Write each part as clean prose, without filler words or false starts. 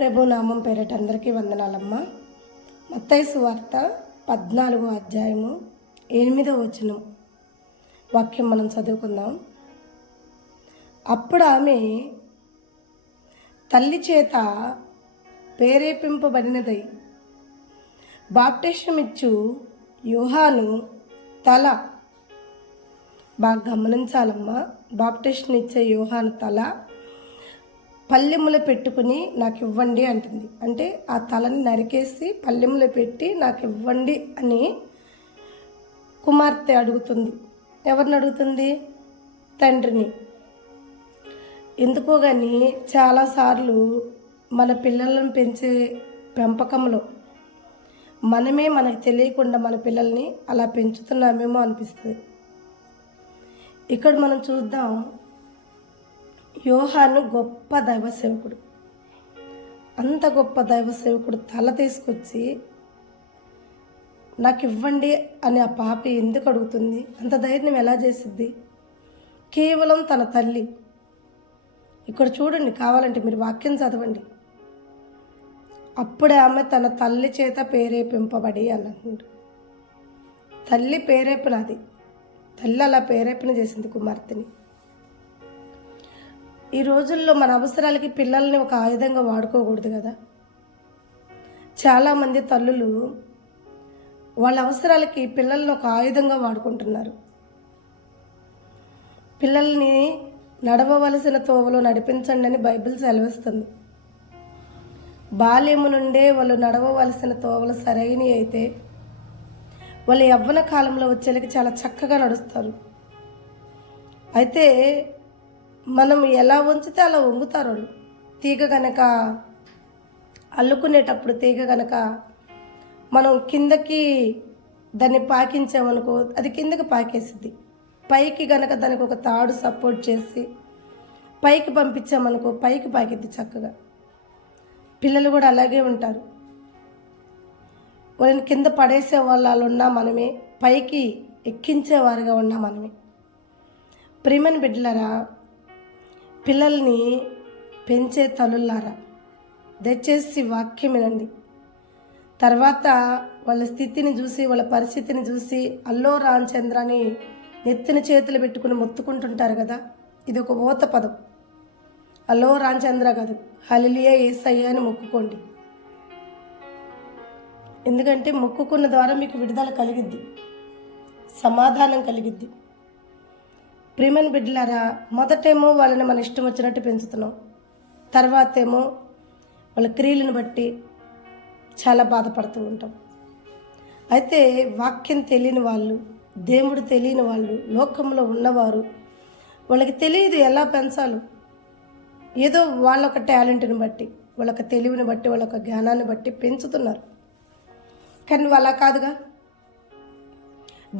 ప్రభు నామం పేరట అందరికీ వందనాలమ్మ. మత్తయి సువార్త 14వ అధ్యాయము 8వ వచనం వాక్యం మనం చదువుకుందాం. అప్పుడు ఆమె తల్లి చేత ప్రేరేపింపబడినదై బాప్టిజమిచ్చు యోహాను తల, బాగా గమనించాలమ్మా, బాప్టిజం ఇచ్చే యోహాను తల పల్లెములో పెట్టుకుని నాకు ఇవ్వండి అంటుంది. అంటే ఆ తలని నరికేసి పల్లెములో పెట్టి నాకు ఇవ్వండి అని కుమార్తె అడుగుతుంది. ఎవరిని అడుగుతుంది? తండ్రిని. ఎందుకో కానీ చాలాసార్లు మన పిల్లలను పెంచే పెంపకంలో మనమే మనకు తెలియకుండా మన పిల్లల్ని అలా పెంచుతున్నామేమో అనిపిస్తుంది. ఇక్కడ మనం చూద్దాం, యోహాను గొప్ప దైవ సేవకుడు. అంత గొప్ప దైవ సేవకుడు తల తీసుకొచ్చి నాకు ఇవ్వండి అని ఆ పాప ఎందుకు అడుగుతుంది? అంత ధైర్యం ఎలా చేసిద్ది? కేవలం తన తల్లి. ఇక్కడ చూడండి, కావాలంటే మీరు వాక్యం చదవండి. అప్పుడే ఆమె తన తల్లి చేత ప్రేరేపింపబడి అన్నాడు. తల్లి ప్రేరేపణ, అది తల్లి అలా ప్రేరేపణ చేసింది కుమార్తెని. ఈ రోజుల్లో మన అవసరాలకి పిల్లల్ని ఒక ఆయుధంగా వాడుకోకూడదు కదా. చాలామంది తల్లులు వాళ్ళ అవసరాలకి పిల్లల్ని ఒక ఆయుధంగా వాడుకుంటున్నారు. పిల్లల్ని నడవవలసిన తోవలో నడిపించండి అని బైబిల్ సెలవిస్తుంది. బాల్యము నుండే వాళ్ళు నడవవలసిన తోవలు సరైనవి అయితే వాళ్ళు యవ్వన కాలంలో వచ్చేలకి చాలా చక్కగా నడుస్తారు. అయితే మనం ఎలా వంచితే అలా వంగుతారు వాళ్ళు. తీగ గనక అల్లుకునేటప్పుడు తీగ గనక మనం కిందకి దాన్ని పాకించామనుకో, అది కిందకి పాకేసిద్ది. పైకి గనక దానికి ఒక తాడు సపోర్ట్ చేసి పైకి పంపించామనుకో, పైకి పాకిద్ది చక్కగా. పిల్లలు కూడా అలాగే ఉంటారు. వాళ్ళని కింద పడేసే వాళ్ళు ఉన్నా మనమే, పైకి ఎక్కించేవారుగా ఉన్నా మనమే. ప్రియమైన బిడ్డలారా, పిల్లల్ని పెంచే తల్లులారా, దయచేసి వాక్యం వినండి. తర్వాత వాళ్ళ స్థితిని చూసి, వాళ్ళ పరిస్థితిని చూసి అల్లో రామచంద్రని నెత్తిన చేతులు పెట్టుకుని మొత్తుకుంటుంటారు కదా. ఇది ఒక ఊత పదం. అల్లో రామచంద్ర కాదు, హల్లెలూయా యేసయ్య అని మొక్కుకోండి. ఎందుకంటే మొక్కుకున్న ద్వారా మీకు విడుదల కలిగిద్ది, సమాధానం కలిగిద్ది. ప్రియమైన బిడ్డలారా, మొదటేమో వాళ్ళని మన ఇష్టం వచ్చినట్టు పెంచుతున్నాం. తర్వాత ఏమో వాళ్ళ క్రియలను బట్టి చాలా బాధపడుతూ ఉంటాం. అయితే వాక్యం తెలియని వాళ్ళు, దేవుడు తెలియని వాళ్ళు, లోకంలో ఉన్నవారు, వాళ్ళకి తెలియదు ఎలా పెంచాలో. ఏదో వాళ్ళొక టాలెంట్ని బట్టి, వాళ్ళొక తెలివిని బట్టి, వాళ్ళొక జ్ఞానాన్ని బట్టి పెంచుతున్నారు. కానీ నువ్వు అలా కాదుగా.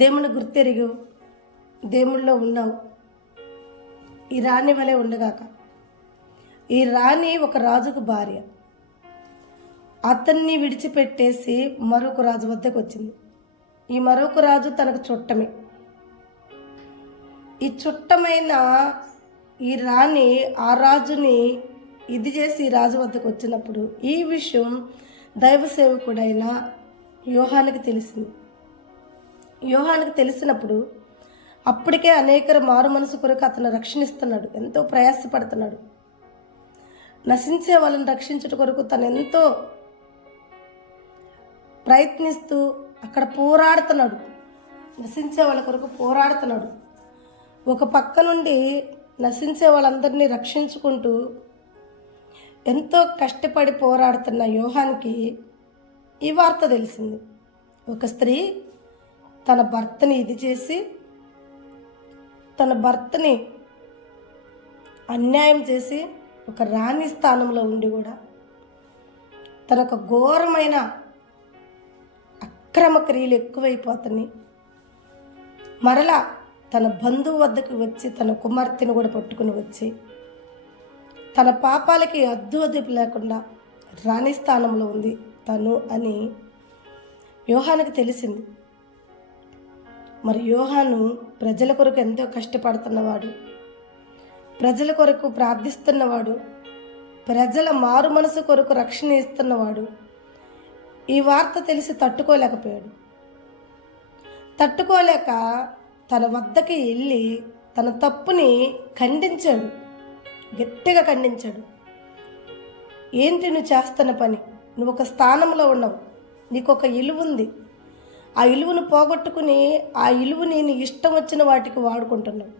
దేవుని గుర్తెరిగావు, దేవుళ్ళో ఉన్నావు. ఈ రాణి వలె ఉండగాక. ఈ రాణి ఒక రాజుకు భార్య. అతన్ని విడిచిపెట్టేసి మరొక రాజు వద్దకు వచ్చింది. ఈ మరొక రాజు తనకు చుట్టమే. ఈ చుట్టమైన ఈ రాణి ఆ రాజుని ఇది చేసి ఈ రాజు వద్దకు వచ్చినప్పుడు ఈ విషయం దైవ సేవకుడైన యోహానికి తెలిసింది. యోహానికి తెలిసినప్పుడు అప్పటికే అనేక మారు మనసు కొరకు అతను రక్షణిస్తున్నాడు, ఎంతో ప్రయాసపడుతున్నాడు. నశించే వాళ్ళని రక్షించుట కొరకు తను ఎంతో ప్రయత్నిస్తూ అక్కడ పోరాడుతున్నాడు. నశించే వాళ్ళ కొరకు పోరాడుతున్నాడు. ఒక పక్క నుండి నశించే వాళ్ళందరినీ రక్షించుకుంటూ ఎంతో కష్టపడి పోరాడుతున్న యోహానికి ఈ వార్త తెలిసింది. ఒక స్త్రీ తన భర్తని ఇది చేసి, తన భర్తని అన్యాయం చేసి, ఒక రాణి స్థానంలో ఉండి కూడా తనొక ఘోరమైన అక్రమ క్రియలు ఎక్కువైపోతున్నాయి. మరలా తన బంధువు వద్దకు వచ్చి తన కుమార్తెను కూడా పట్టుకుని వచ్చి తన పాపాలకి అద్దు లేకుండా రాణి స్థానంలో ఉంది తను అని యోహానికి తెలిసింది. మరి యోహాను ప్రజల కొరకు ఎంతో కష్టపడుతున్నవాడు, ప్రజల కొరకు ప్రార్థిస్తున్నవాడు, ప్రజల మారు మనసు కొరకు రక్షణ ఇస్తున్నవాడు ఈ వార్త తెలిసి తట్టుకోలేకపోయాడు. తట్టుకోలేక తన వద్దకి వెళ్ళి తన తప్పుని ఖండించాడు, గట్టిగా ఖండించాడు. ఏంటి నువ్వు చేస్తున్న పని? నువ్వు ఒక స్థానంలో ఉన్నావు, నీకు ఒక ఇలువ ఉంది. ఆ ఇలువను పోగొట్టుకుని ఆ ఇలువని నీ ఇష్టం వచ్చిన వాటికి వాడుకుంటున్నావు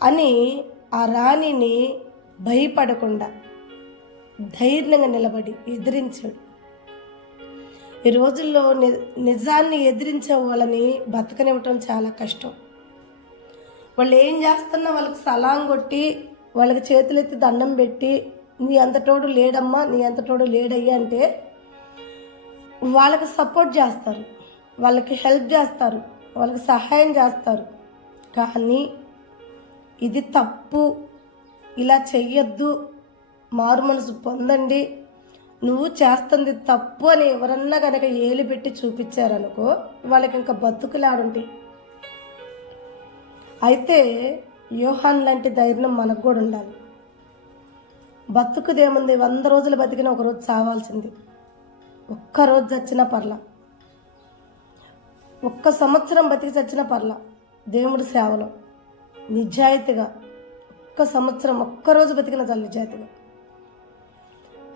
అని ఆ రాణిని భయపడకుండా ధైర్యంగా నిలబడి ఎదిరించాడు. ఈ రోజుల్లో నిజాన్ని ఎదిరించే వాళ్ళని బతకనివ్వటం చాలా కష్టం. వాళ్ళు ఏం చేస్తున్నా వాళ్ళకి సలాం కొట్టి, వాళ్ళకి చేతులెత్తి దండం పెట్టి, నీ అంతటోడు లేడమ్మా, నీ అంతటోడు లేడయ్యా అంటే వాళ్ళకి సపోర్ట్ చేస్తారు, వాళ్ళకి హెల్ప్ చేస్తారు, వాళ్ళకి సహాయం చేస్తారు. కానీ ఇది తప్పు, ఇలా చెయ్యొద్దు, మారు మనసు పొందండి, నువ్వు చేస్తుంది తప్పు అని ఎవరన్నా కనుక ఏలు పెట్టి చూపించారనుకో వాళ్ళకి ఇంకా బతుకులాడుంటాయి. అయితే యోహాన్ లాంటి ధైర్యం మనకు కూడా ఉండాలి. బతుకుదేముంది, 100 రోజులు బతికిన ఒకరోజు చావాల్సింది. ఒక్కరోజు చచ్చినా పర్లా, 1 సంవత్సరం బతికి చచ్చినా పర్లా. దేవుడి సేవలో నిజాయితీగా 1 సంవత్సరం, 1 రోజు బతికిన చాలు నిజాయితీగా.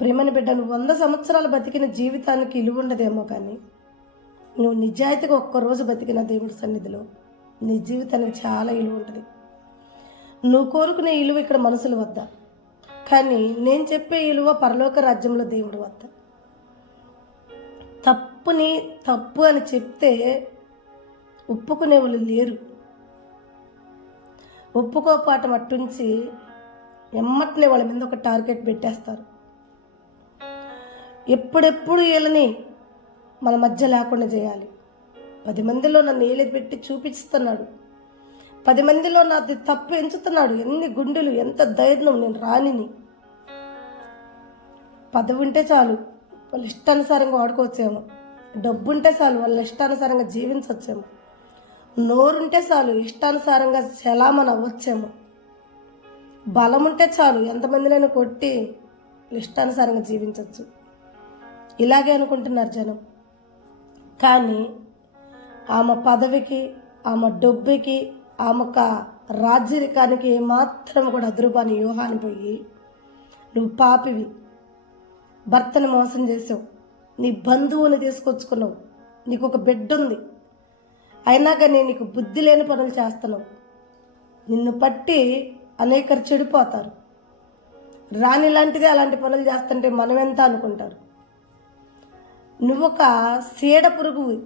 ప్రేమని బిడ్డ, నువ్వు 100 సంవత్సరాలు బతికిన జీవితానికి ఇలువ ఉండదేమో, కానీ నువ్వు నిజాయితీగా 1 రోజు బతికిన దేవుడి సన్నిధిలో నీ జీవితానికి చాలా ఇలువ ఉంటుంది. నువ్వు కోరుకునే ఇలువ ఇక్కడ మనుషుల వద్ద, కానీ నేను చెప్పే ఇలువ పరలోక రాజ్యంలో దేవుడి వద్ద. తప్పుని తప్పు అని చెప్తే ఒప్పుకునే వాళ్ళు లేరు. ఒప్పుకోపాటం అట్టుంచి ఎమ్మటనే వాళ్ళ మీద ఒక టార్గెట్ పెట్టేస్తారు. ఎప్పుడెప్పుడు వీళ్ళని మన మధ్య లేకుండా చేయాలి. 10 మందిలో నన్ను ఏలి పెట్టి చూపిస్తున్నాడు, 10 మందిలో నాది తప్పు ఎంచుతున్నాడు. ఎన్ని గుండెలు, ఎంత ధైర్యం, నేను రానిని. పదవి ఉంటే చాలు వాళ్ళ ఇష్టానుసారంగా వాడుకోవచ్చేమో, డబ్బు ఉంటే చాలు వాళ్ళ ఇష్టానుసారంగా జీవించవచ్చేమో, నోరుంటే చాలు ఇష్టానుసారంగా చలామణి అవ్వచ్చేమో, బలం ఉంటే చాలు ఎంతమందినైనా కొట్టి ఇష్టానుసారంగా జీవించవచ్చు. ఇలాగే అనుకుంటున్నారు జనం. కానీ ఆమె పదవికి, ఆమె డబ్బుకి, ఆమెకు రాజ్యరికానికి ఏమాత్రం కూడా అదురుబాని యోహాను పోయి, నువ్వు పాపివి, భర్తను మోసం చేసావు, నీ బంధువుని తీసుకొచ్చుకున్నావు, నీకు ఒక బిడ్డ ఉంది, అయినా కానీ నీకు బుద్ధి లేని పనులు చేస్తున్నావు, నిన్ను పట్టి అనేకరు చెడిపోతారు, రాణి లాంటిది అలాంటి పనులు చేస్తుంటే మనం ఎంత అనుకుంటారు. నువ్వు ఒక సీడ పురుగువి,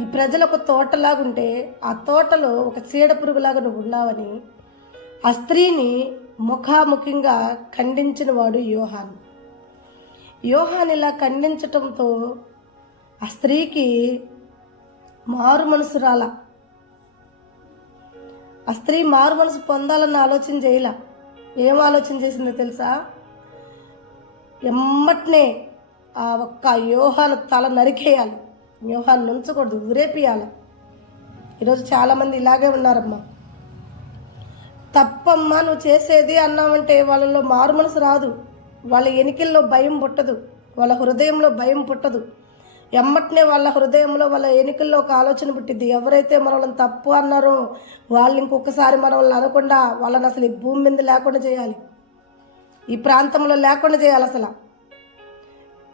ఈ ప్రజలు ఒక తోటలాగుంటే ఆ తోటలో ఒక సీడ పురుగులాగా నువ్వు ఉన్నావని ఆ స్త్రీని ముఖాముఖిగా ఖండించిన వాడు యోహాను. యోహాను ఇలా ఖండించటంతో ఆ స్త్రీకి మారు మనసు రాల. ఆ స్త్రీ మారు మనసు పొందాలన్న ఆలోచన చేయలా. ఏం ఆలోచన చేసిందో తెలుసా? ఎమ్మటనే ఆ ఒక్క యోహాను తల నరికేయాలి, యోహాను నుంచకూడదు, ఊరేపియాలి. ఈరోజు చాలామంది ఇలాగే ఉన్నారమ్మా. తప్పమ్మా నువ్వు చేసేది అన్నామంటే వాళ్ళలో మారు మనసు రాదు, వాళ్ళ ఎనికిల్లో భయం పుట్టదు, వాళ్ళ హృదయంలో భయం పుట్టదు. ఎమ్మటనే వాళ్ళ హృదయంలో, వాళ్ళ ఎనికల్లో ఒక ఆలోచన పుట్టిద్ది. ఎవరైతే మనల్ని తప్పు అన్నారో వాళ్ళు ఇంకొకసారి మనల్ని అనకుండా వాళ్ళని అసలు ఈ భూమి మీద లేకుండా చేయాలి, ఈ ప్రాంతంలో లేకుండా చేయాలి, అసలు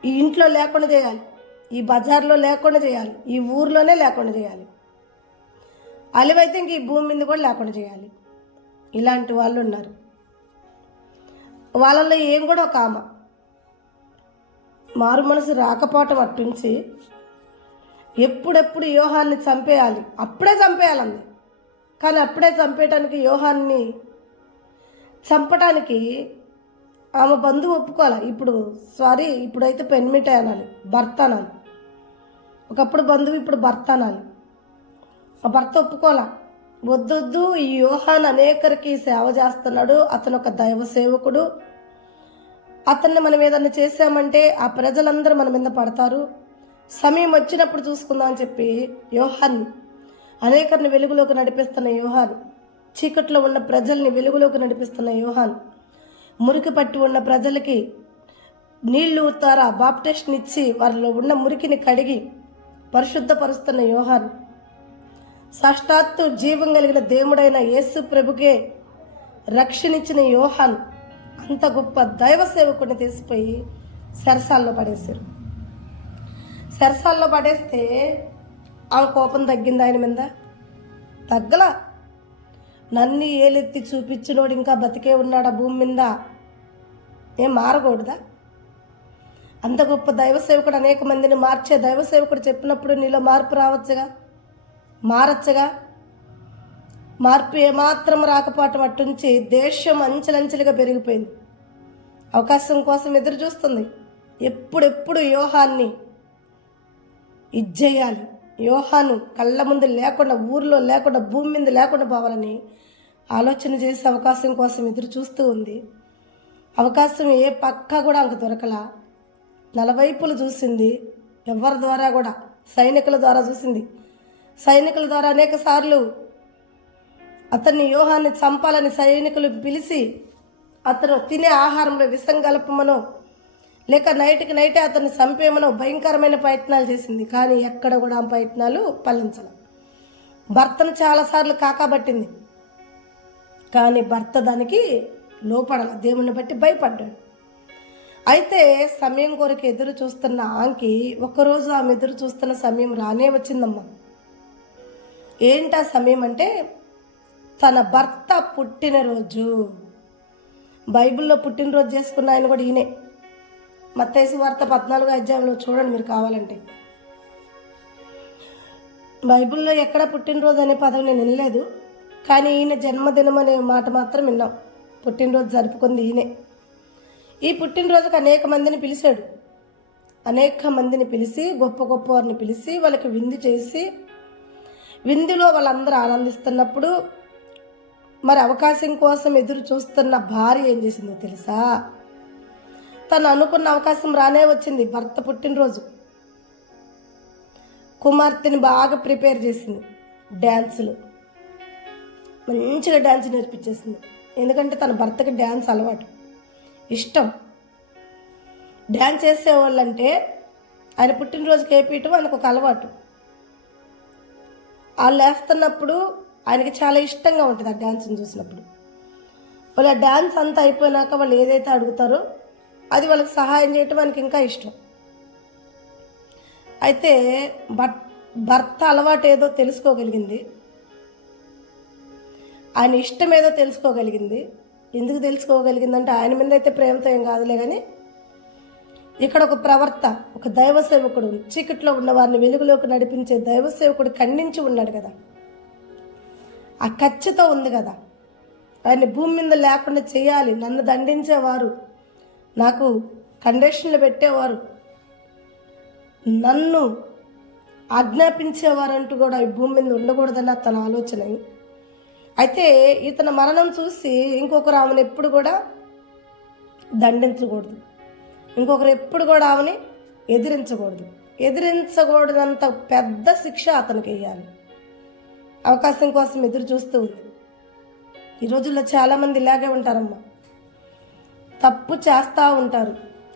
ఈ ఇంట్లో లేకుండా చేయాలి, ఈ బజార్లో లేకుండా చేయాలి, ఈ ఊర్లోనే లేకుండా చేయాలి, అలివైతే ఇంక ఈ భూమి మీద కూడా లేకుండా చేయాలి. ఇలాంటి వాళ్ళు ఉన్నారు. వాళ్ళల్లో ఏం కూడా ఒక ఆమె మారు మనసు రాకపోవటం అట్టుంచి ఎప్పుడెప్పుడు యోహాన్ని చంపేయాలి, అప్పుడే చంపేయాలంది. కానీ అప్పుడే చంపేయటానికి, యోహాన్ని చంపటానికి ఆమె బంధువు ఒప్పుకోవాలి. ఇప్పుడైతే పెన్మిటే అనాలి, భర్త అనాలి. ఒకప్పుడు బంధువు, ఇప్పుడు భర్త అనాలి. ఆ భర్త ఒప్పుకోవాలా, వద్దొద్దు, ఈ యోహాన్ అనేకరికి సేవ చేస్తున్నాడు, అతను ఒక దైవ సేవకుడు, అతన్ని మనం ఏదన్నా చేసామంటే ఆ ప్రజలందరూ మన మీద పడతారు, సమయం వచ్చినప్పుడు చూసుకుందాం అని చెప్పి యోహాన్ అనేకరిని వెలుగులోకి నడిపిస్తున్న యోహాన్, చీకట్లో ఉన్న ప్రజల్ని వెలుగులోకి నడిపిస్తున్న యోహాన్ మురికి పట్టి ఉన్న ప్రజలకి నీళ్లు తారా బాప్టిస్ట్ని ఇచ్చి వారిలో ఉన్న మురికిని కడిగి పరిశుద్ధపరుస్తున్న యోహాన్, సాక్షాత్తు జీవం కలిగిన దేవుడైన యేసు ప్రభుకే రక్షణించిన యోహాన్ అంత గొప్ప దైవ సేవకుడిని తీసిపోయి సరసాల్లో పడేశారు. సరసాల్లో పడేస్తే ఆ కోపం తగ్గింది ఆయన మీద? తగ్గలా. నన్ను ఏలెత్తి చూపించినోడు ఇంకా బతికే ఉన్నాడా భూమి మీద? ఏం మారకూడదా? అంత గొప్ప దైవ సేవకుడు, అనేక మందిని మార్చే దైవ సేవకుడు చెప్పినప్పుడు నీలో మార్పు రావచ్చుగా, మారచ్చుగా. మార్పు ఏమాత్రం రాకపోవటం అట్టుంచి దేశం అంచెలంచెలుగా పెరిగిపోయింది. అవకాశం కోసం ఎదురు చూస్తుంది. ఎప్పుడెప్పుడు యోహాన్ని ఇజ్జేయాలి, యోహాను కళ్ళ ముందు లేకుండా, ఊర్లో లేకుండా, భూమి మీద లేకుండా పోవాలని ఆలోచన చేసి అవకాశం కోసం ఎదురు చూస్తూ ఉంది. అవకాశం ఏ పక్క కూడా అంక దొరకలా. నలువైపులు చూసింది, ఎవరి ద్వారా కూడా, సైనికుల ద్వారా చూసింది. సైనికుల ద్వారా అనేక సార్లు అతన్ని, యోహాన్ని చంపాలని సైనికులు పిలిచి అతను తినే ఆహారంలో విషం కలపమనో లేక నైట్కి నైటే అతన్ని చంపేమనో భయంకరమైన ప్రయత్నాలు చేసింది. కానీ ఎక్కడ కూడా ఆ ప్రయత్నాలు ఫలించాలి. భర్తను చాలాసార్లు కాకాబట్టింది, కానీ భర్త దానికి లోపడాల, దేవుణ్ణి బట్టి భయపడ్డాడు. అయితే సమయం కొరకు ఎదురు చూస్తున్న ఆంకి ఒకరోజు ఆమె ఎదురు చూస్తున్న సమయం రానే వచ్చిందమ్మా. ఏంటా సమయం అంటే తన భర్త పుట్టినరోజు. బైబిల్లో పుట్టినరోజు చేసుకున్న ఆయన కూడా ఈయనే. మత్తయి సువార్త 14వ అధ్యాయంలో చూడండి మీరు కావాలంటే. బైబిల్లో ఎక్కడ పుట్టినరోజు అనే పదం నేను వినలేదు, కానీ ఈయన జన్మదినం అనే మాట మాత్రం విన్నాం. పుట్టినరోజు జరుపుకుంది ఈయనే. ఈ పుట్టినరోజుకి అనేక మందిని పిలిచాడు. అనేక మందిని పిలిచి, గొప్ప గొప్ప వారిని పిలిచి వాళ్ళకి విందు చేసి, విందులో వాళ్ళందరూ ఆనందిస్తున్నప్పుడు మరి అవకాశం కోసం ఎదురు చూస్తున్న భార్య ఏం చేసిందో తెలుసా? తను అనుకున్న అవకాశం రానే వచ్చింది, భర్త పుట్టినరోజు. కుమార్తెని బాగా ప్రిపేర్ చేసింది, డ్యాన్సులు మంచిగా డ్యాన్స్ నేర్పించేసింది. ఎందుకంటే తన భర్తకి డ్యాన్స్ అలవాటు, ఇష్టం. డ్యాన్స్ చేసేవాళ్ళంటే ఆయన పుట్టినరోజుకి వేపించడం ఆయనకు ఒక అలవాటు. వాళ్ళు వేస్తున్నప్పుడు ఆయనకి చాలా ఇష్టంగా ఉంటుంది ఆ డ్యాన్స్ని చూసినప్పుడు. వాళ్ళు ఆ డ్యాన్స్ అంతా అయిపోయినాక వాళ్ళు ఏదైతే అడుగుతారో అది వాళ్ళకి సహాయం చేయటం ఆయనకి ఇంకా ఇష్టం. అయితే భర్త అలవాటు ఏదో తెలుసుకోగలిగింది, ఆయన ఇష్టం ఏదో తెలుసుకోగలిగింది. ఎందుకు తెలుసుకోగలిగిందంటే ఆయన మీద అయితే ప్రేమతో ఏం కాదులే, కానీ ఇక్కడ ఒక ప్రవర్త, ఒక దైవ సేవకుడు, చీకట్లో ఉన్న వారిని వెలుగులోకి నడిపించే దైవ సేవకుడు ఖండించి ఉన్నాడు కదా, ఆ కచ్చితో ఉంది కదా. ఆయన్ని భూమి మీద లేకుండా చేయాలి, నన్ను దండించేవారు, నాకు కండిషన్లు పెట్టేవారు, నన్ను ఆజ్ఞాపించేవారంటూ కూడా ఈ భూమి మీద ఉండకూడదన్న తన ఆలోచన. అయితే ఇతని మరణం చూసి ఇంకొకరు ఆమెను ఎప్పుడు కూడా దండించకూడదు, ఇంకొకరు ఎప్పుడు కూడా ఆమెని ఎదిరించకూడదు. ఎదిరించకూడదంత పెద్ద శిక్ష అతనికి వేయాలి. అవకాశం కోసం ఎదురు చూస్తూ ఉంది. ఈ రోజుల్లో చాలామంది ఇలాగే ఉంటారమ్మా, తప్పు చేస్తూ ఉంటారు.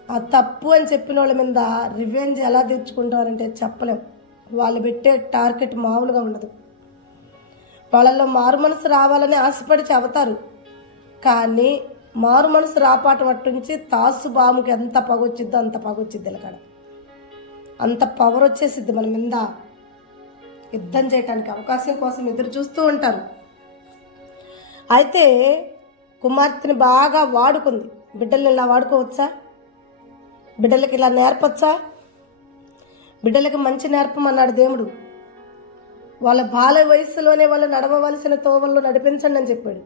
ఆ తప్పు అని చెప్పిన వాళ్ళ మీద రివెంజ్ ఎలా తీర్చుకుంటారంటే చెప్పలేం. వాళ్ళు పెట్టే టార్గెట్ మామూలుగా ఉండదు. వాళ్ళల్లో మారు మనసు రావాలని ఆశపడి చెబుతారు, కానీ మారు మనసు రాపాటం అట్టుంచి తాసు బాముకి ఎంత పగొచ్చిద్దో అంత పగొచ్చిద్ది. ఇలాగడ అంత పవర్ వచ్చేసిద్ది మన మీద. యుద్ధం చేయటానికి అవకాశం కోసం ఎదురు చూస్తూ ఉంటారు. అయితే కుమార్తెని బాగా వాడుకుంది. బిడ్డల్ని ఇలా వాడుకోవచ్చా? బిడ్డలకి ఇలా నేర్పచ్చా? బిడ్డలకి మంచి నేర్పమన్నాడు దేవుడు. వాళ్ళ బాల వయసులోనే వాళ్ళు నడవవలసిన తోవల్లో నడిపించండి అని చెప్పాడు.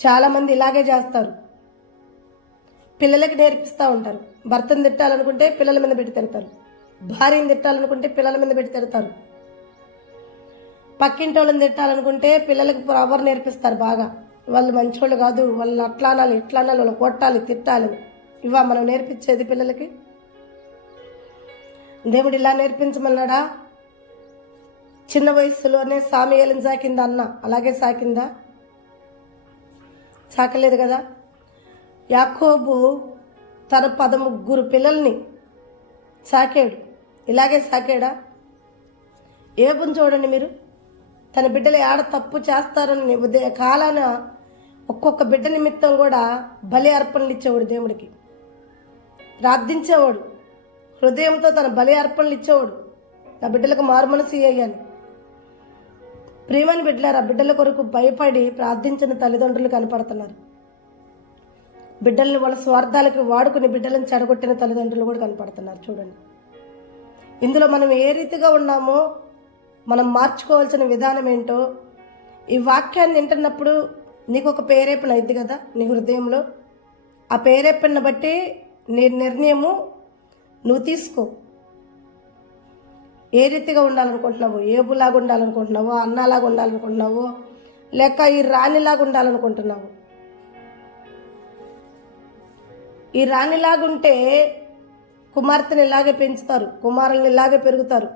చాలామంది ఇలాగే చేస్తారు, పిల్లలకి నేర్పిస్తూ ఉంటారు. భర్తను తిట్టాలనుకుంటే పిల్లల మీద పెట్టి తిడతారు, భార్యను తిట్టాలనుకుంటే పిల్లల మీద పెట్టి తిడతారు, పక్కింటి వాళ్ళని తిట్టాలనుకుంటే పిల్లలకు పవర్ నేర్పిస్తారు బాగా. వాళ్ళు మంచోళ్ళు కాదు, వాళ్ళు అట్లా అనాలి, ఇట్లా అనాలి, వాళ్ళు కొట్టాలి, తిట్టాలి. ఇవా మనం నేర్పించేది పిల్లలకి? దేవుడు ఇలా నేర్పించమన్నాడా? చిన్న వయసులోనే సాముయేలుని సాకిందా అన్న? అలాగే సాకిందా? సాకలేదు కదా. యాకోబు తన 13 పిల్లల్ని సాకాడు. ఇలాగే సాకాడా? ఏబుని చూడండి మీరు, తన బిడ్డలు ఏడ తప్పు చేస్తారని కాలాన ఒక్కొక్క బిడ్డ నిమిత్తం కూడా బలి అర్పణలు ఇచ్చేవాడు, దేవుడికి ప్రార్థించేవాడు, హృదయంతో తన బలి అర్పణలు ఇచ్చేవాడు. నా బిడ్డలకు మారుమనసు అయ్యాను. ప్రియమైన బిడ్డలారా, బిడ్డల కొరకు భయపడి ప్రార్థించిన తల్లిదండ్రులు కనపడుతున్నారు. బిడ్డల్ని వాళ్ళ స్వార్థాలకి వాడుకుని బిడ్డలను చెడగొట్టిన తల్లిదండ్రులు కూడా కనపడుతున్నారు. చూడండి, ఇందులో మనం ఏ రీతిగా ఉన్నామో మనం మార్చుకోవాల్సిన విధానం ఏంటో ఈ వాక్యాన్ని వింటున్నప్పుడు నీకు ఒక ప్రేరేపణ అయింది కదా నీ హృదయంలో. ఆ ప్రేరేపణ బట్టి నీ నిర్ణయము నువ్వు తీసుకో. ఏ రీతిగా ఉండాలనుకుంటున్నావు? ఏబులాగా ఉండాలనుకుంటున్నావో, అన్నలాగా ఉండాలనుకుంటున్నావో, లేక ఈ రాణిలాగా ఉండాలనుకుంటున్నావు? ఈ రాణిలాగుంటే కుమార్తెని ఇలాగే పెంచుతారు, కుమారుల్ని ఇలాగే పెరుగుతారు.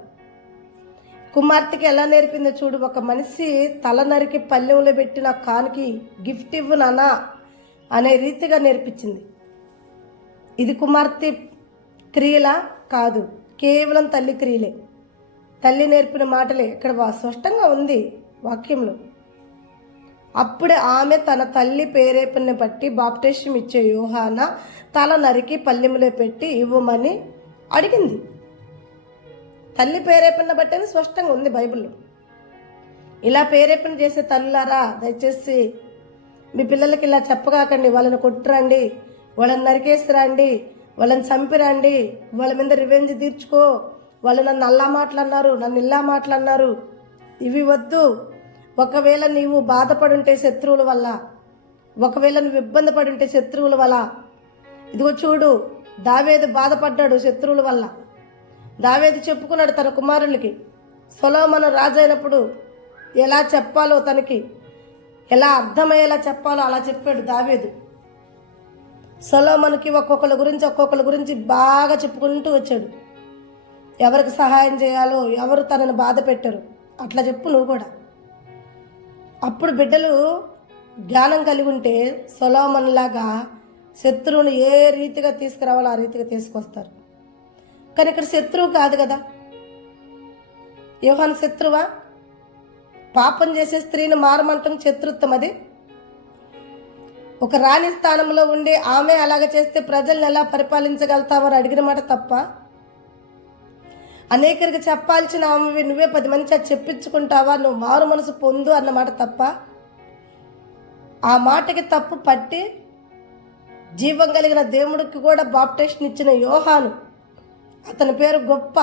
కుమార్తెకి ఎలా నేర్పిందో చూడు. ఒక మనిషి తల నరికి పల్లెంలో పెట్టిన కానికి గిఫ్ట్ ఇవ్వు నానా అనే రీతిగా నేర్పించింది. ఇది కుమార్తె క్రియలా కాదు, కేవలం తల్లి క్రియలే, తల్లి నేర్పిన మాటలే ఇక్కడ స్పష్టంగా ఉంది వాక్యంలో. అప్పుడే ఆమె తన తల్లి ప్రేరేపణని బట్టి బాప్టిజం ఇచ్చే యోహాన తల నరికి పల్లెములో పెట్టి ఇవ్వమని అడిగింది. తల్లి ప్రేరేపణ బట్టి స్పష్టంగా ఉంది బైబిల్లో. ఇలా ప్రేరేపణ చేసే తల్లులారా, దయచేసి మీ పిల్లలకి ఇలా చెప్పగాకండి. వాళ్ళని కొట్టురండి, వాళ్ళని నరికేసిరండి, వాళ్ళని చంపిరండి, వాళ్ళ మీద రివెంజ్ తీర్చుకో, వాళ్ళు నన్ను అల్లా మాటలన్నారు, నన్ను ఇలా మాటలన్నారు, ఇవి వద్దు. ఒకవేళ నీవు బాధపడుంటే శత్రువుల వల్ల, ఒకవేళ నువ్వు ఇబ్బంది పడుంటే శత్రువుల వల్ల, ఇదిగో చూడు దావీదు బాధపడ్డాడు శత్రువుల వల్ల. దావీదు చెప్పుకున్నాడు తన కుమారులకి, సొలొమోను రాజు అయినప్పుడు ఎలా చెప్పాలో, తనకి ఎలా అర్థమయ్యేలా చెప్పాలో అలా చెప్పాడు దావీదు. సొలొమోనుకి ఒక్కొక్కరి గురించి బాగా చెప్పుకుంటూ వచ్చాడు. ఎవరికి సహాయం చేయాలో, ఎవరు తనను బాధ పెట్టారు అట్లా చెప్పు నువ్వు కూడా. అప్పుడు బిడ్డలు జ్ఞానం కలిగి ఉంటే సొలొమోనులాగా శత్రువుని ఏ రీతిగా తీసుకురావాలో ఆ రీతిగా తీసుకొస్తారు. కానీ ఇక్కడ శత్రువు కాదు కదా. యోహాను శత్రువా? పాపం చేసే స్త్రీని మారమంటం శత్రుత్వం. అది ఒక రాణి స్థానంలో ఉండి ఆమె అలాగ చేస్తే ప్రజల్ని ఎలా పరిపాలించగలుగుతావని అడిగిన మాట తప్ప, అనేకరికి చెప్పాల్సిన ఆమె నువ్వే 10 మంది చెప్పించుకుంటావా, నువ్వు మారు మనసు పొందు అన్నమాట తప్ప, ఆ మాటకి తప్పు పట్టి జీవం కలిగిన దేవుడికి కూడా బాప్టిజం ఇచ్చిన యోహాను, అతని పేరు గొప్ప,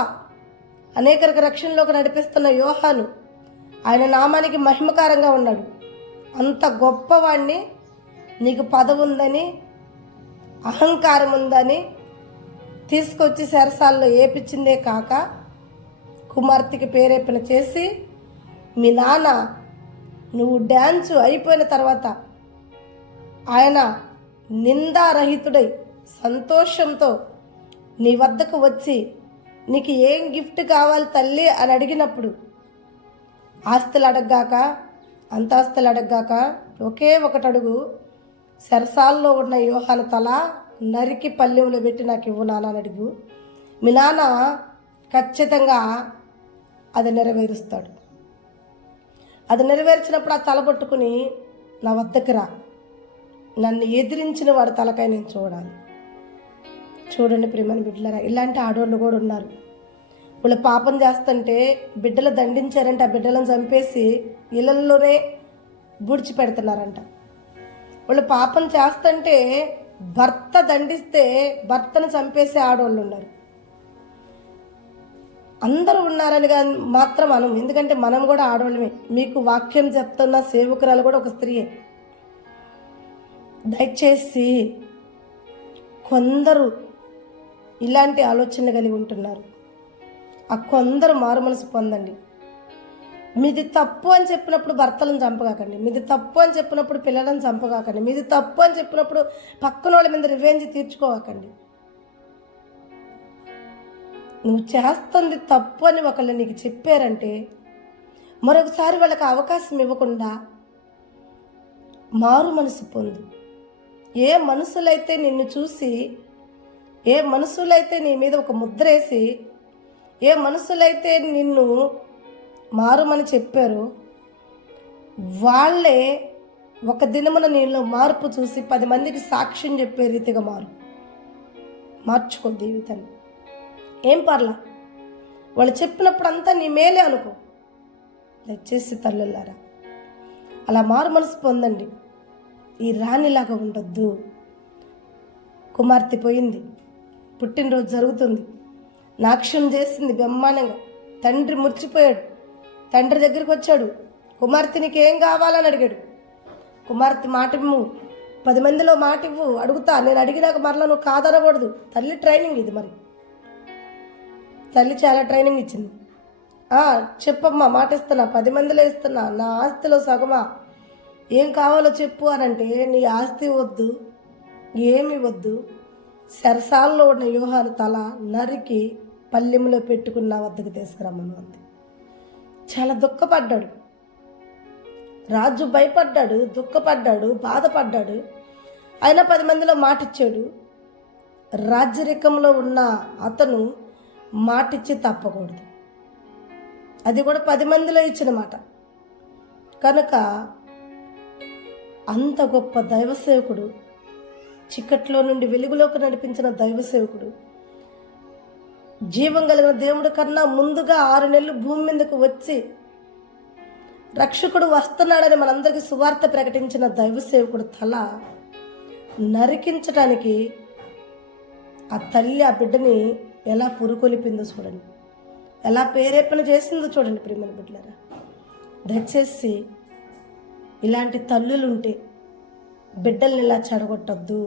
అనేకరికి రక్షణలోకి నడిపిస్తున్న యోహాను, ఆయన నామానికి మహిమకారంగా ఉన్నాడు. అంత గొప్పవాణ్ణి నీకు పదవి ఉందని, అహంకారం ఉందని తీసుకొచ్చి సరసాల్లో ఏపించిందే కాక కుమార్తెకి ప్రేరేపణ చేసి, మీ నాన్న నువ్వు డ్యాన్సు అయిపోయిన తర్వాత ఆయన నిందారహితుడై సంతోషంతో నీ వద్దకు వచ్చి నీకు ఏం గిఫ్ట్ కావాలి తల్లి అని అడిగినప్పుడు ఆస్తులు అడగగాక, అంతాస్తులు అడగగాక ఒకే ఒకటి అడుగు, సరసాల్లో ఉన్న యోహాను తల నరికి పల్లెంలో పెట్టి నాకు ఇవ్వు నాన్న అని అడుగు. మీ నాన్న ఖచ్చితంగా అది నెరవేరుస్తాడు. అది నెరవేర్చినప్పుడు ఆ తల పట్టుకుని నా వద్దకు రా, నన్ను ఎదిరించిన వాడి తలకాయ నేను చూడాలి. చూడండి ప్రియమైన బిడ్డలారా, ఇలాంటి ఆడవాళ్ళు కూడా ఉన్నారు. వాళ్ళు పాపం చేస్తుంటే బిడ్డలు దండించారంటే ఆ బిడ్డలను చంపేసి ఇళ్ళల్లోనే బుడిచి పెడుతున్నారంట. వాళ్ళు పాపం చేస్తుంటే భర్త దండిస్తే భర్తను చంపేసే ఆడవాళ్ళు ఉన్నారు. అందరూ ఉన్నారని మాత్రం మనం, ఎందుకంటే మనం కూడా ఆడవాళ్ళమే. మీకు వాక్యం చెప్తున్న సేవకురాలు కూడా ఒక స్త్రీయే. దయచేసి కొందరు ఇలాంటి ఆలోచనలు కలిగి ఉంటున్నారు. ఆ కొందరు మారు మనసు పొందండి. మీది తప్పు అని చెప్పినప్పుడు భర్తలను చంపగాకండి, మీది తప్పు అని చెప్పినప్పుడు పిల్లలను చంపగాకండి, మీది తప్పు అని చెప్పినప్పుడు పక్కన వాళ్ళ మీద రివెంజ్ తీర్చుకోకండి. నువ్వు చేస్తుంది తప్పు అని ఒకళ్ళు నీకు చెప్పారంటే మరొకసారి వాళ్ళకి అవకాశం ఇవ్వకుండా మారు మనసు పొందు. ఏ మనుషులైతే నిన్ను చూసి, ఏ మనుషులైతే నీ మీద ఒక ముద్రేసి, ఏ మనుషులైతే నిన్ను మారుమని చెప్పారో వాళ్ళే ఒక దినమున నీలో మార్పు చూసి 10 మందికి సాక్ష్యం చెప్పే రీతిగా మార్చుకో జీవితాన్ని. ఏం పర్లా, వాళ్ళు చెప్పినప్పుడు అంతా నీ మేలే అనుకో. దయచేసి తల్లులారా అలా మారు మనసు పొందండి. ఈ రాణిలాగా ఉండొద్దు. కుమార్తె పోయింది, పుట్టినరోజు జరుగుతుంది, నాట్యం చేసింది బ్రహ్మాండంగా. తండ్రి మురిచిపోయాడు. తండ్రి దగ్గరికి వచ్చాడు, కుమార్తె నీకు ఏం కావాలని అడిగాడు. కుమార్తె మాట ఇవ్వు, 10 మందిలో మాట ఇవ్వు, అడుగుతా, నేను అడిగినాక మరలా నువ్వు కాదనకూడదు. తల్లి ట్రైనింగ్ ఇది. మరి తల్లి చాలా ట్రైనింగ్ ఇచ్చింది. చెప్పమ్మా, మాట ఇస్తున్నా, 10 మందిలో ఇస్తున్నా, నా ఆస్తిలో సగమా, ఏం కావాలో చెప్పు అని అంటే, నీ ఆస్తి వద్దు, ఏమి వద్దు, సరసాల్లో ఉన్న యోహాను తల నరికి పల్లెంలో పెట్టుకున్న వద్దకు తీసుకురమ్మను అంది. చాలా దుఃఖపడ్డాడు రాజు. భయపడ్డాడు, దుఃఖపడ్డాడు, బాధపడ్డాడు. అయినా 10 మందిలో మాట ఇచ్చాడు. రాజ్యరికంలో ఉన్న అతను మాటిచ్చి తప్పకూడదు. అది కూడా 10 మందిలో ఇచ్చిన మాట. కనుక అంత గొప్ప దైవసేవకుడు, చిక్కట్లో నుండి వెలుగులోకి నడిపించిన దైవసేవకుడు, జీవం కలిగిన దేవుడి కన్నా ముందుగా 6 నెలలు భూమి మీదకు వచ్చి రక్షకుడు వస్తున్నాడని మనందరికీ సువార్త ప్రకటించిన దైవసేవకుడు తల నరికించడానికి ఆ తల్లి ఆ బిడ్డని ఎలా పురుకొలిపిందో చూడండి, ఎలా ప్రేరేపణ చేసిందో చూడండి. ప్రియమైన బిడ్డలారా, దయచేసి ఇలాంటి తల్లులుంటే బిడ్డల్ని ఇలా చెడగొట్టద్దు.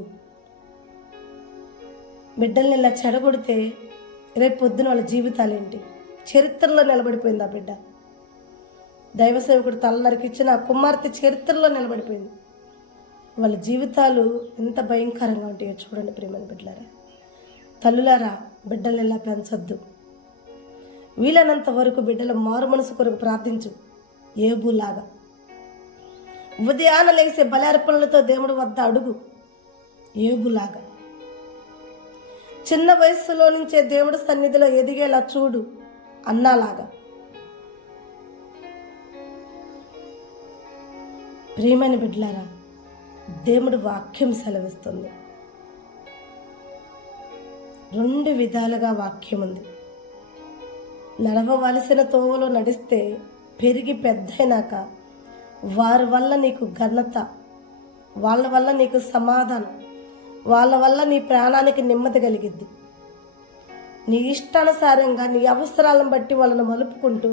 బిడ్డల్ని ఇలా చెడగొడితే రేపు పొద్దున వాళ్ళ జీవితాలేంటి? చరిత్రలో నిలబడిపోయింది ఆ బిడ్డ. దైవసేవకుడు తల నరికిచ్చిన కుమార్తె చరిత్రలో నిలబడిపోయింది. వాళ్ళ జీవితాలు ఎంత భయంకరంగా ఉంటాయో చూడండి. ప్రియమైన బిడ్డలారా, తల్లులారా, బిడ్డల్ని ఇలా పెంచొద్దు. వీలైనంత వరకు బిడ్డల మారు మనసు కొరకు ప్రార్థించు. ఏబులాగా ఉదయాన లేసే బలార్పణలతో దేవుడి వద్ద అడుగు. ఏబులాగా చిన్న వయస్సులో నుంచే దేవుడి సన్నిధిలో ఎదిగేలా చూడు. అన్నాలాగా. ప్రియమైన బిడ్డలారా, దేవుడు వాక్యం సెలవిస్తుంది. 2 విధాలుగా వాక్యం ఉంది. నడవవలసిన తోవలో నడిస్తే పెరిగి పెద్దయినాక వారి వల్ల నీకు ఘనత, వాళ్ళ వల్ల నీకు సమాధానం, వాళ్ళ వల్ల నీ ప్రాణానికి నెమ్మది కలిగిద్ది. నీ ఇష్టానుసారంగా నీ అవసరాలను బట్టి వాళ్ళను మలుపుకుంటూ,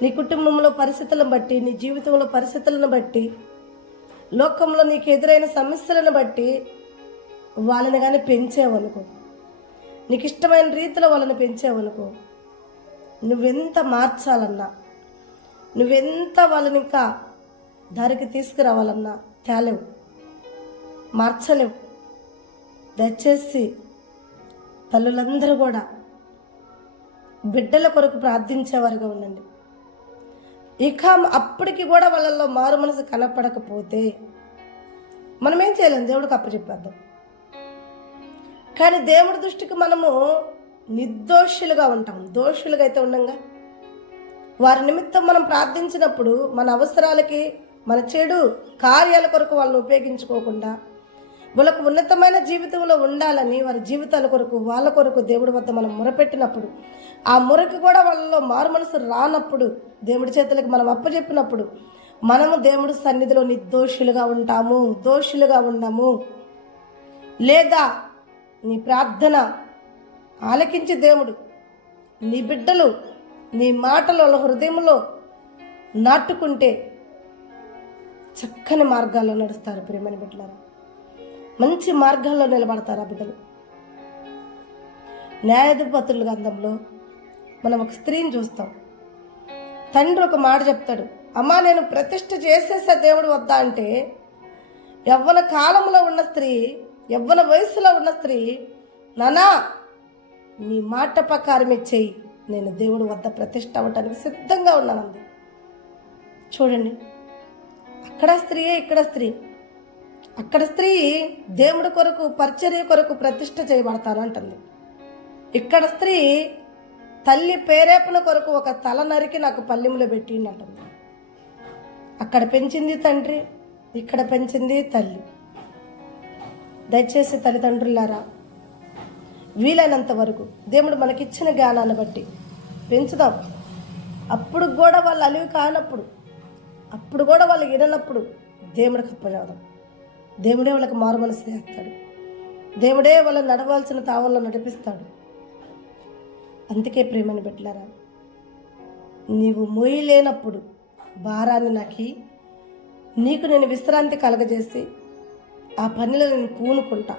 నీ కుటుంబంలో పరిస్థితులను బట్టి, నీ జీవితంలో పరిస్థితులను బట్టి, లోకంలో నీకు ఎదురైన సమస్యలను బట్టి వాళ్ళని కానీ పెంచావనుకో, నీకు ఇష్టమైన రీతిలో వాళ్ళని పెంచావనుకో, నువ్వెంత మార్చాలన్నా, నువ్వెంత వాళ్ళని ఇంకా దారికి తీసుకురావాలన్నా తేలేవు, మార్చలేవు. దయచేసి తల్లులందరూ కూడా బిడ్డల కొరకు ప్రార్థించేవారుగా ఉండండి. ఇక అప్పటికి కూడా వాళ్ళల్లో మారు మనసు కనపడకపోతే మనం ఏం చేయలేం, దేవుడికి అప్పచెప్పేద్దాం. కానీ దేవుడి దృష్టికి మనము నిర్దోషులుగా ఉంటాం. దోషులుగా అయితే ఉండంగా వారి నిమిత్తం మనం ప్రార్థించినప్పుడు మన అవసరాలకి, మన చెడు కార్యాల కొరకు వాళ్ళని ఉపయోగించుకోకుండా వాళ్ళకు ఉన్నతమైన జీవితంలో ఉండాలని వారి జీవితాల కొరకు, వాళ్ళ కొరకు దేవుడి వద్ద మనం మొరపెట్టినప్పుడు, ఆ మొరకి కూడా వాళ్ళలో మారు మనసు రానప్పుడు, దేవుడి చేతులకు మనం అప్పచెప్పినప్పుడు మనము దేవుడి సన్నిధిలో నిర్దోషులుగా ఉంటాము, దోషులుగా ఉన్నాము. లేదా నీ ప్రార్థన ఆలకించి దేవుడు నీ బిడ్డలు నీ మాటలు వాళ్ళ హృదయంలో నాటుకుంటే చక్కని మార్గాల్లో నడుస్తారు. ప్రియమైన బిడ్డలారా, మంచి మార్గాల్లో నిలబడతారు ఆ బిడ్డలు. న్యాయాధిపతుల గ్రంథంలో మనం ఒక స్త్రీని చూస్తాం. తండ్రి ఒక మాట చెప్తాడు, అమ్మా నేను ప్రతిష్ఠ చేసేసా దేవుడు వద్దా అంటే, యవ్వన కాలంలో ఉన్న స్త్రీ, యవ్వన వయసులో ఉన్న స్త్రీ, నానా నీ మాట ప్రకారమే చెయ్యి, నేను దేవుడు వద్ద ప్రతిష్ఠ అవ్వటానికి సిద్ధంగా ఉన్నానంది. చూడండి, అక్కడ స్త్రీయే ఇక్కడ స్త్రీ. అక్కడ స్త్రీ దేవుడి కొరకు పరిచర్య కొరకు ప్రతిష్ఠ చేయబడతాను అంటుంది. ఇక్కడ స్త్రీ తల్లి ప్రేరేపణ కొరకు ఒక తల నరికి నాకు పల్లెంలో పెట్టింది అంటుంది. అక్కడ పెంచింది తండ్రి, ఇక్కడ పెంచింది తల్లి. దయచేసి తల్లిదండ్రులారా, వీలైనంత వరకు దేవుడు మనకిచ్చిన జ్ఞానాన్ని బట్టి పెంచుదాం. అప్పుడు కూడా వాళ్ళు అలివి కానప్పుడు, అప్పుడు కూడా వాళ్ళు విననప్పుడు దేవుడికి అప్పచేద్దాం. దేవుడే వాళ్ళకి మారు మనసు చేస్తాడు. దేవుడే వాళ్ళు నడవాల్సిన తావల్లో నడిపిస్తాడు. అందుకే ప్రేమని బిడ్డలారా, నీవు మోయలేనప్పుడు భారాన్ని నాకి నీకు నేను విశ్రాంతి కలగజేసి ఆ పనిలో నేను పూనుకుంటా.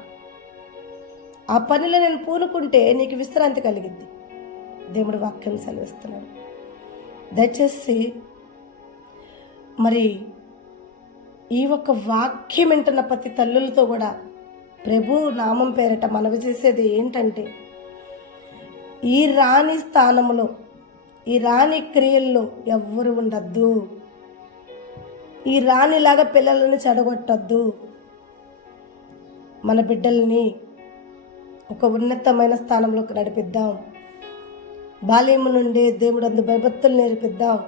ఆ పనిలో నేను పూనుకుంటే నీకు విశ్రాంతి కలిగిద్ది. దేవుడు వాక్యం సెలవిస్తున్నాడు. దయచేసి మరి ఈ ఒక్క వాక్యం వింటున్న ప్రతి తల్లులతో కూడా ప్రభు నామం పేరట మనవి చేసేది ఏంటంటే, ఈ రాణి స్థానంలో, ఈ రాణి క్రియల్లో ఎవ్వరు ఉండద్దు. ఈ రాణిలాగా పిల్లలని చెడగొట్టద్దు. మన బిడ్డల్ని ఒక ఉన్నతమైన స్థానంలోకి నడిపిద్దాం. బాల్యము నుండి దేవుడు అందు భయభక్తులు నేర్పిద్దాం.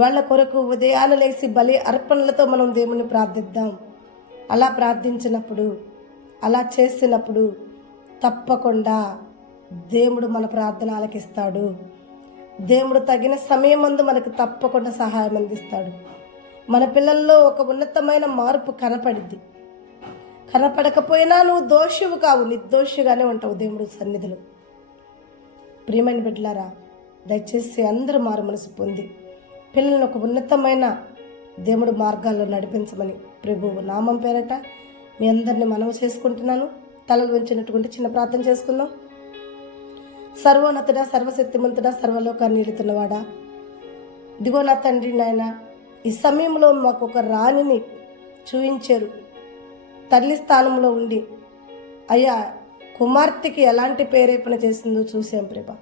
వాళ్ళ కొరకు ఉదయాన లేచి బలి అర్పణలతో మనం దేవుని ప్రార్థిద్దాం. అలా ప్రార్థించినప్పుడు, అలా చేసినప్పుడు తప్పకుండా దేవుడు మన ప్రార్థన ఆలకిస్తాడు. దేవుడు తగిన సమయం ముందు మనకు తప్పకుండా సహాయం అందిస్తాడు. మన పిల్లల్లో ఒక ఉన్నతమైన మార్పు కనపడిద్ది. కనపడకపోయినా నువ్వు దోషివు కావు, నిర్దోషిగానే ఉంటావు దేవుడు సన్నిధిలో. ప్రియమైన బిడ్డలారా, దయచేసి అందరూ మారు మనసు పొంది పిల్లలను ఒక ఉన్నతమైన దేవుడు మార్గాల్లో నడిపించమని ప్రభువు నామం పేరట మీ అందరినీ మనవి చేసుకుంటున్నాను. తలలు వంచినటువంటి చిన్న ప్రార్థన చేసుకుందాం. సర్వోన్నతుడా, సర్వశక్తిమంతుడా, సర్వలోకాన్ని నిలుతున్నవాడా, ఇదిగో నా తండ్రి నాయన, ఈ సమయంలో మాకు ఒక రాణిని చూయించారు. తల్లి స్థానంలో ఉండి అయ్యా కుమార్తెకి ఎలాంటి ప్రేరేపణ చేసిందో చూసాం ప్రభా.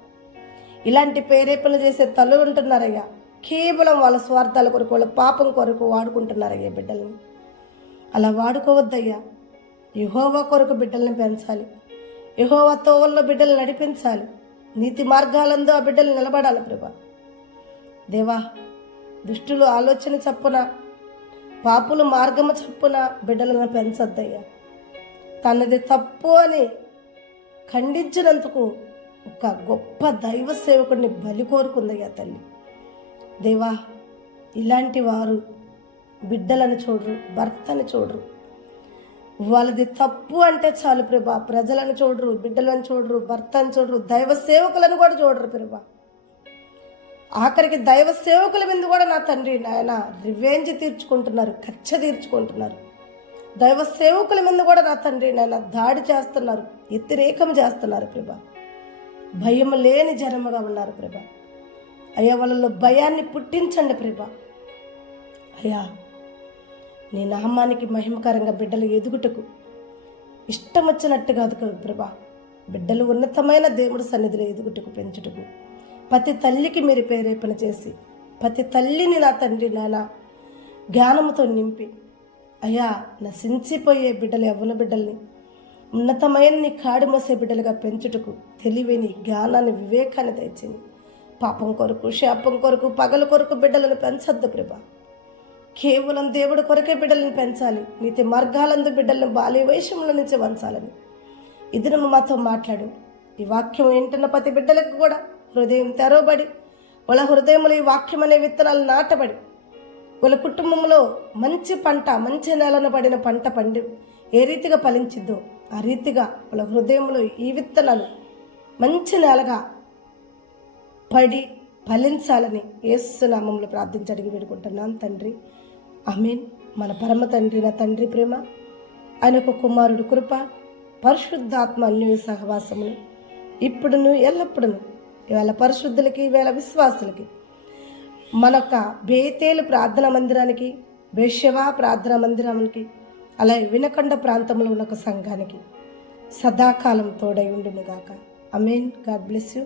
ఇలాంటి ప్రేరేపణ చేసే తల్లులు ఉంటున్నారయ్యా, కేవలం వాళ్ళ స్వార్థాల కొరకు, వాళ్ళ పాపం కొరకు వాడుకుంటున్నారయ్యా బిడ్డల్ని. అలా వాడుకోవద్దయ్యా. యెహోవా కొరకు బిడ్డల్ని పెంచాలి. యెహోవా తోవల్లో బిడ్డలు నడిపించాలి. నీతి మార్గాలందు ఆ బిడ్డలు నిలబడాలి ప్రభా. దేవా, దుష్టులు ఆలోచన చప్పున, పాపులు మార్గము చప్పున బిడ్డలను పెంచద్దయ్యా. తనది తప్పు అని ఖండించినందుకు ఒక గొప్ప దైవ సేవకుడిని బలి కోరుకుందయ్యా తల్లి. దేవా, ఇలాంటి వారు బిడ్డలను చూడరు, భర్తని చూడరు. వాళ్ళది తప్పు అంటే చాలు ప్రభా, ప్రజలను చూడరు, బిడ్డలను చూడరు, భర్తను చూడరు, దైవ సేవకులను కూడా చూడరు ప్రభా. ఆఖరికి దైవ సేవకుల మీద కూడా నా తండ్రి నాయన రివెంజ్ తీర్చుకుంటున్నారు, కక్ష తీర్చుకుంటున్నారు. దైవ సేవకుల మీద కూడా నా తండ్రి నాయన దాడి చేస్తున్నారు, వ్యతిరేకం చేస్తున్నారు ప్రభా. భయం లేని జనముగా ఉన్నారు ప్రభా. అయ్యా, వాళ్ళలో భయాన్ని పుట్టించండి ప్రభా. అయ్యా, నీ నామానికి మహిమకరంగా బిడ్డలు ఎదుగుటకు ఇష్టం వచ్చినట్టు కాదు ప్రభా. బిడ్డలు ఉన్నతమైన దేవుడి సన్నిధిలో ఎదుగుటకు, పెంచుటకు ప్రతి తల్లికి మీరు ప్రేరేపణ చేసి, ప్రతి తల్లిని నా తండ్రి నాన్న జ్ఞానముతో నింపి, అయ్యా నశించిపోయే బిడ్డలు, యవ్వన బిడ్డల్ని ఉన్నతమైన నీ కాడి మోసే బిడ్డలుగా పెంచుటకు తెలివిని, జ్ఞానాన్ని, వివేకాన్ని తెచ్చింది. పాపం కొరకు, శాపం కొరకు, పగల కొరకు బిడ్డలను పెంచొద్దు ప్రభా. కేవలం దేవుడి కొరకే బిడ్డలను పెంచాలి. నీతి మార్గాలందు బిడ్డలను బాల్య వయస్సుల నుంచి వంచాలని ఇది నువ్వు మాతో మాట్లాడు. ఈ వాక్యం ఏంటన్న ప్రతి బిడ్డలకు కూడా హృదయం తెరవబడి, వాళ్ళ హృదయంలో ఈ వాక్యం అనే విత్తనాలు నాటబడి, వాళ్ళ కుటుంబంలో మంచి పంట, మంచి నేలను పడిన పంట పండి ఏ రీతిగా ఫలించిద్దో ఆ రీతిగా వాళ్ళ హృదయంలో ఈ విత్తనాలు మంచి నేలగా పడి ఫలించాలని యేసు నామములో ప్రార్థించి అడిగి వేడుకుంటున్నాను తండ్రి. ఆమేన్. మన పరమ తండ్రి, నా తండ్రి ప్రేమ, ఆయన ఒక కుమారుడు కృప, పరిశుద్ధాత్మ అన్యోన్య సహవాసములు ఇప్పుడును ఎల్లప్పుడును ఇవాళ పరిశుద్ధులకి, ఇవాళ విశ్వాసులకి, మనొక బేతేలు ప్రార్థనా మందిరానికి, బేషవా ప్రార్థనా మందిరానికి, అలాగే వినకొండ ప్రాంతంలో ఉన్న ఒక సంఘానికి సదాకాలం తోడై ఉండునుగాక. ఆమేన్. God bless you.